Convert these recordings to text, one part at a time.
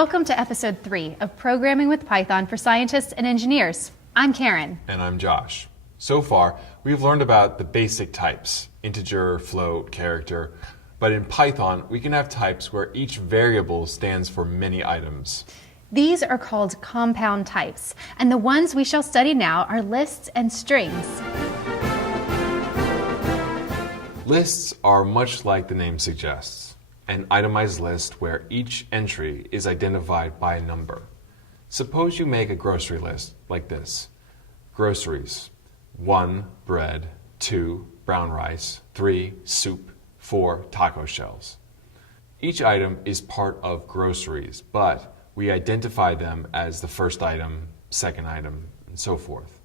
Welcome to episode 3 of Programming with Python for Scientists and Engineers. I'm Karen. And I'm Josh. So far, we've learned about the basic types, integer, float, character. But in Python, we can have types where each variable stands for many items. These are called compound types, and the ones we shall study now are lists and strings. Lists are much like the name suggests, an itemized list where each entry is identified by a number. Suppose you make a grocery list like this. Groceries: 1, bread; 2, brown rice; 3, soup; 4, taco shells. Each item is part of groceries, but we identify them as the first item, second item, and so forth.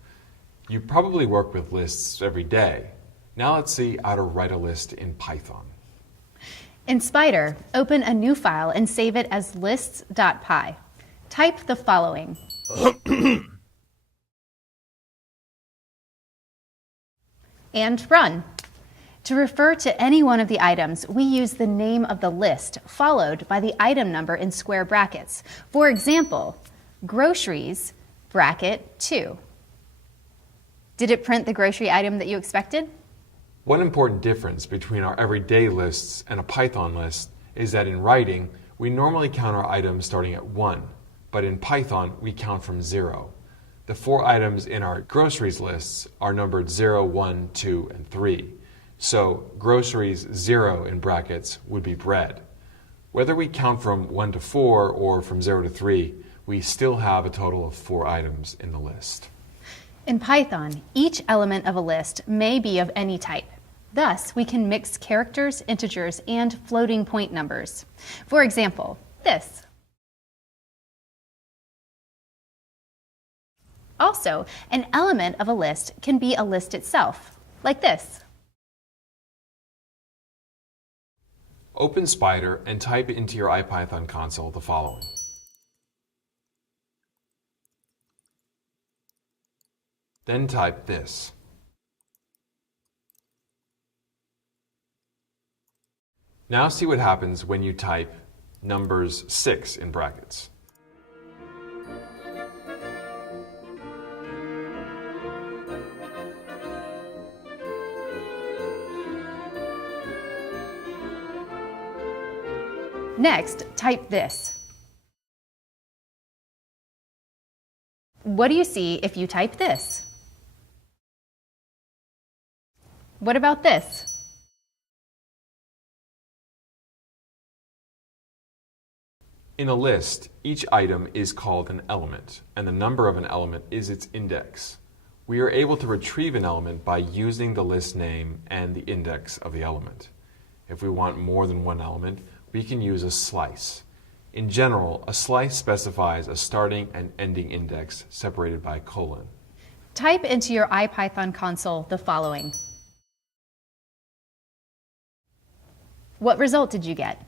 You probably work with lists every day. Now let's see how to write a list in Python. In Spider, open a new file and save it as lists.py. Type the following. And run. To refer to any one of the items, we use the name of the list followed by the item number in square brackets. For example, groceries, bracket 2. Did it print the grocery item that you expected? One important difference between our everyday lists and a Python list is that in writing, we normally count our items starting at 1, but in Python, we count from 0. The 4 items in our groceries lists are numbered 0, 1, 2, and 3. So groceries 0 in brackets would be bread. Whether we count from 1 to 4 or from 0 to 3, we still have a total of 4 items in the list. In Python, each element of a list may be of any type. Thus, we can mix characters, integers, and floating point numbers. For example, this. Also, an element of a list can be a list itself, like this. Open Spider and type into your IPython console the following. Then type this. Now see what happens when you type numbers 6 in brackets. Next, type this. What do you see if you type this? What about this? In a list, each item is called an element, and the number of an element is its index. We are able to retrieve an element by using the list name and the index of the element. If we want more than one element, we can use a slice. In general, a slice specifies a starting and ending index separated by a colon. Type into your IPython console the following. What result did you get?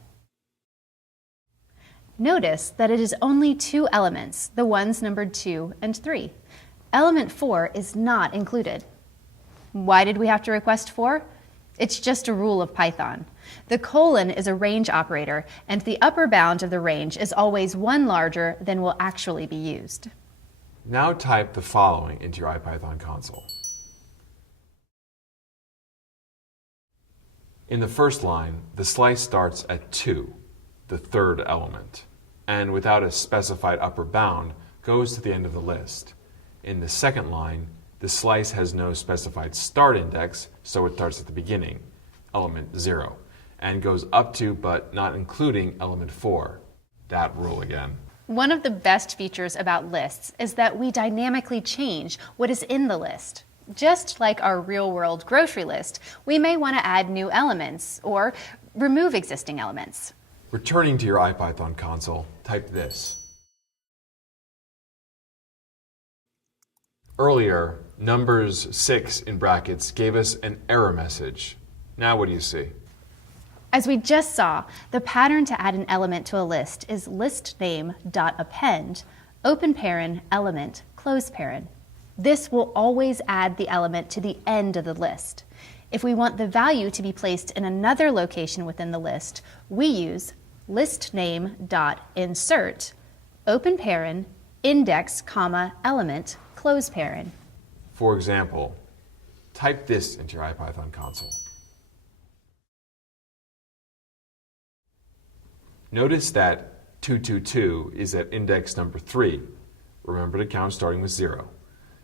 Notice that it is only 2 elements, the ones numbered 2 and 3. Element 4 is not included. Why did we have to request 4? It's just a rule of Python. The colon is a range operator, and the upper bound of the range is always 1 larger than will actually be used. Now type the following into your IPython console. In the first line, the slice starts at 2, the third element, and without a specified upper bound, goes to the end of the list. In the second line, the slice has no specified start index, so it starts at the beginning, element 0, and goes up to but not including element 4. That rule again. One of the best features about lists is that we dynamically change what is in the list. Just like our real-world grocery list, we may want to add new elements or remove existing elements. Returning to your IPython console, type this. Earlier, numbers 6 in brackets gave us an error message. Now what do you see? As we just saw, the pattern to add an element to a list is listName.append, open paren, element, close paren. This will always add the element to the end of the list. If we want the value to be placed in another location within the list, we use listName.insert, open paren, index, comma, element, close paren. For example, type this into your IPython console. Notice that 222 is at index number 3. Remember to count starting with 0.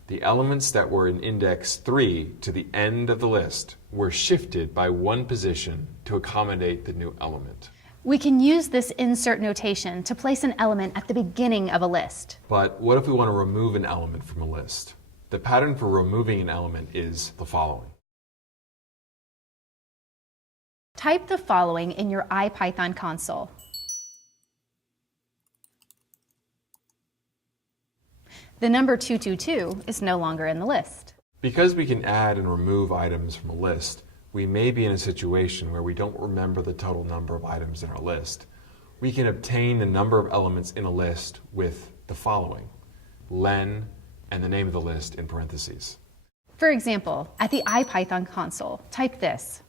The elements that were in index 3 to the end of the list were shifted by one position to accommodate the new element. We can use this insert notation to place an element at the beginning of a list. But what if we want to remove an element from a list? The pattern for removing an element is the following. Type the following in your IPython console. The number 222 is no longer in the list. Because we can add and remove items from a list, we may be in a situation where we don't remember the total number of items in our list. We can obtain the number of elements in a list with the following: len and the name of the list in parentheses. For example, at the IPython console, type this.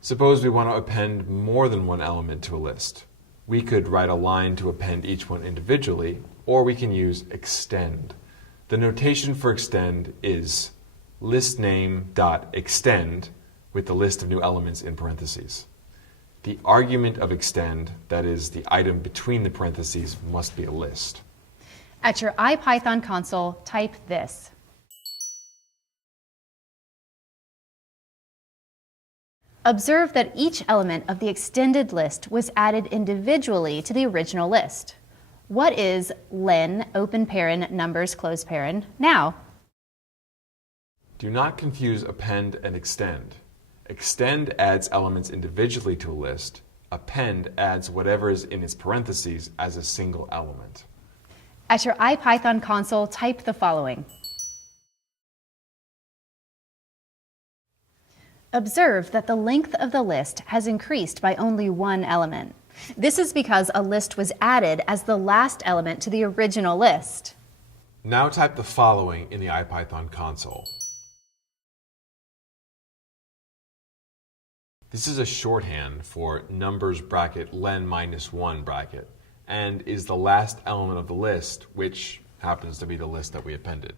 Suppose we want to append more than one element to a list. We could write a line to append each one individually, or we can use extend. The notation for extend is listName.extend with the list of new elements in parentheses. The argument of extend, that is, the item between the parentheses, must be a list. At your IPython console, type this. Observe that each element of the extended list was added individually to the original list. What is len, open paren, numbers, close paren, now? Do not confuse append and extend. Extend adds elements individually to a list. Append adds whatever is in its parentheses as a single element. At your IPython console, type the following. Observe that the length of the list has increased by only one element. This is because a list was added as the last element to the original list. Now type the following in the IPython console. This is a shorthand for numbers bracket len minus 1 bracket, and is the last element of the list, which happens to be the list that we appended.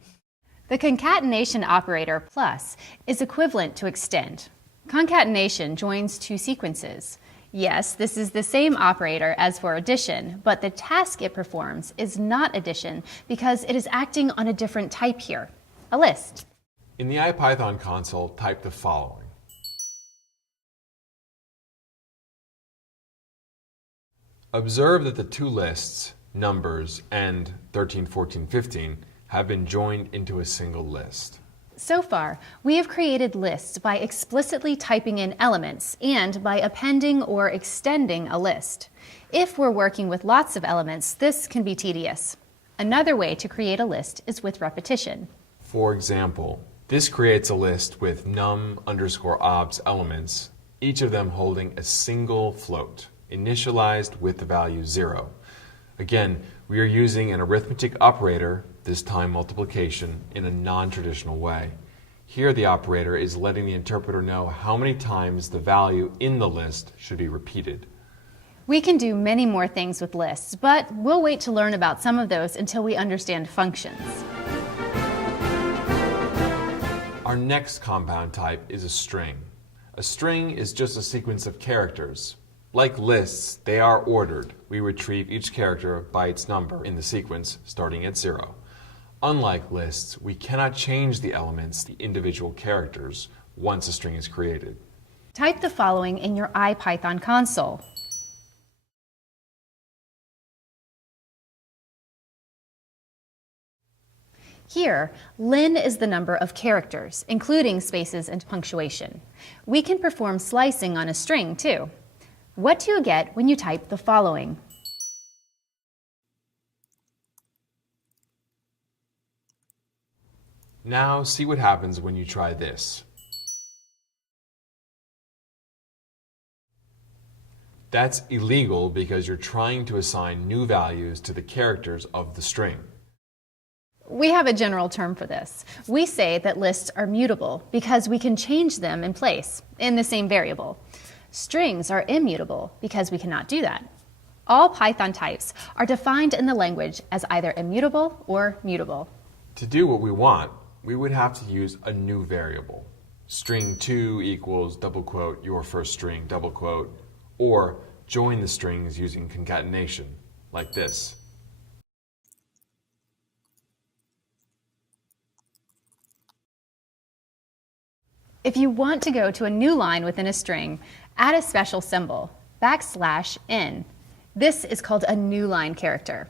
The concatenation operator plus is equivalent to extend. Concatenation joins two sequences. Yes, this is the same operator as for addition, but the task it performs is not addition because it is acting on a different type here, a list. In the IPython console, type the following. Observe that the two lists, numbers and 13, 14, 15, have been joined into a single list. So far, we have created lists by explicitly typing in elements and by appending or extending a list. If we're working with lots of elements, this can be tedious. Another way to create a list is with repetition. For example, this creates a list with num_obs elements, each of them holding a single float, initialized with the value 0. Again, we are using an arithmetic operator, this time multiplication, in a non-traditional way. Here the operator is letting the interpreter know how many times the value in the list should be repeated. We can do many more things with lists, but we'll wait to learn about some of those until we understand functions. Our next compound type is a string. A string is just a sequence of characters. Like lists, they are ordered. We retrieve each character by its number in the sequence, starting at 0. Unlike lists, we cannot change the elements, the individual characters, once a string is created. Type the following in your IPython console. Here, len is the number of characters, including spaces and punctuation. We can perform slicing on a string, too. What do you get when you type the following? Now see what happens when you try this. That's illegal because you're trying to assign new values to the characters of the string. We have a general term for this. We say that lists are mutable because we can change them in place in the same variable. Strings are immutable because we cannot do that. All Python types are defined in the language as either immutable or mutable. To do what we want, we would have to use a new variable. String 2 equals double quote your first string double quote, or join the strings using concatenation, like this. If you want to go to a new line within a string, add a special symbol, \n. This is called a new line character.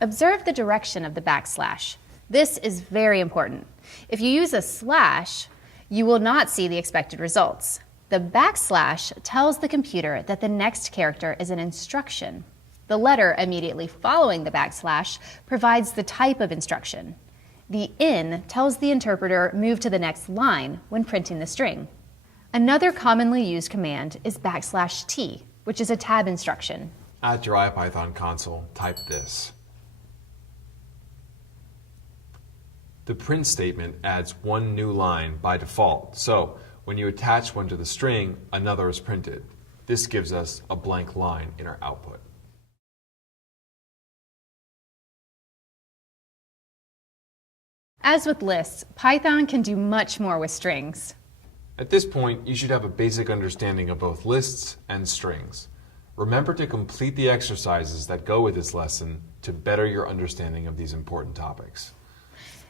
Observe the direction of the backslash. This is very important. If you use a slash, you will not see the expected results. The backslash tells the computer that the next character is an instruction. The letter immediately following the backslash provides the type of instruction. The in tells the interpreter move to the next line when printing the string. Another commonly used command is \t, which is a tab instruction. At your IPython console, type this. The print statement adds one new line by default, so when you attach one to the string, another is printed. This gives us a blank line in our output. As with lists, Python can do much more with strings. At this point, you should have a basic understanding of both lists and strings. Remember to complete the exercises that go with this lesson to better your understanding of these important topics.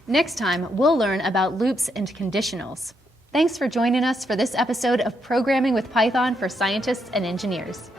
Next time, we'll learn about loops and conditionals. Thanks for joining us for this episode of Programming with Python for Scientists and Engineers.